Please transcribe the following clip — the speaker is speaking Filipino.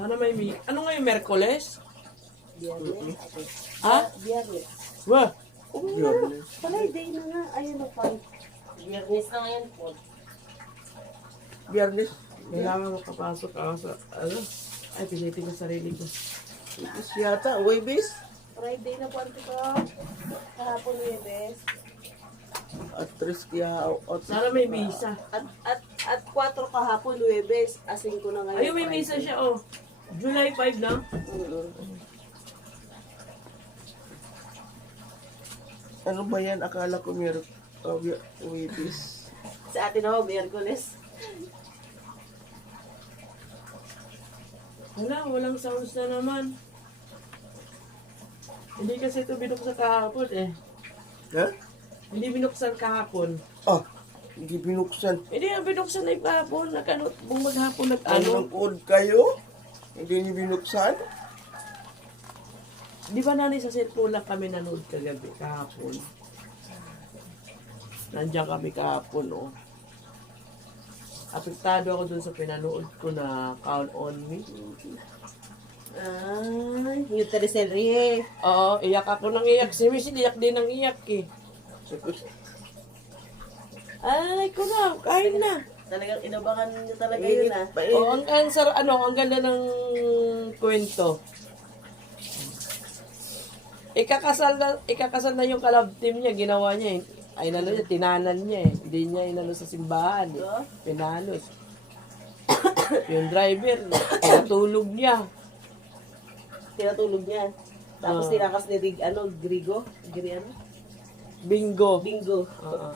Sana may ano ngayon, Merkoles? Biyernes. Ha? Biyernes. Wah! Friday na nga. Ayun na pa. Biyernes na ngayon po. Biyernes. Kailangan makapasok ako sa, ano? Ay, pilitin ko sarili ko. Is yata, Webis. Friday na po ko. Kahapon Webes. At 3 kaya, at Sana may misa. At 4 kahapon Webes. Asing ko na ngayon. Ayun, may misa siya, oh. July 5 na. ano ba yan? Akala ko meron Webis. Sa atin ako, Biyerkules. Wala, walang sounds na naman. Hindi kasi ito binuksan kahapon eh. Ha? Hindi binuksan kahapon. Ah, hindi binuksan. Hindi nga binuksan na yung kahapon. Buong maghapon Ano? nag-ano. Nag-on kayo? Hindi niyo binuksan? Di ba nanay sa cellphone lang kami nanood kagabi, kahapon? Nandiyan kami kahapon, oh. Apektado ako dun sa pinanood ko na Count on Me. Ay, yung teleserye. Oo, iyak ako ng iyak. Si Miss, iyak din ng iyak eh. Ay, ko na, kain na. Talagang inabangan niyo talaga yun ah. Oh, ang answer, ang ganda ng kwento. Ikakasal na yung kalab team niya, ginawa niya eh. Ay, inano niya, tinanan niya eh. Hindi niya inano sa simbahan eh. Pinalos. Yung driver, tinatulog niya. Tinatulog niya. Tapos tinakas ni Grigo. Ano? Bingo. Bingo. Oo.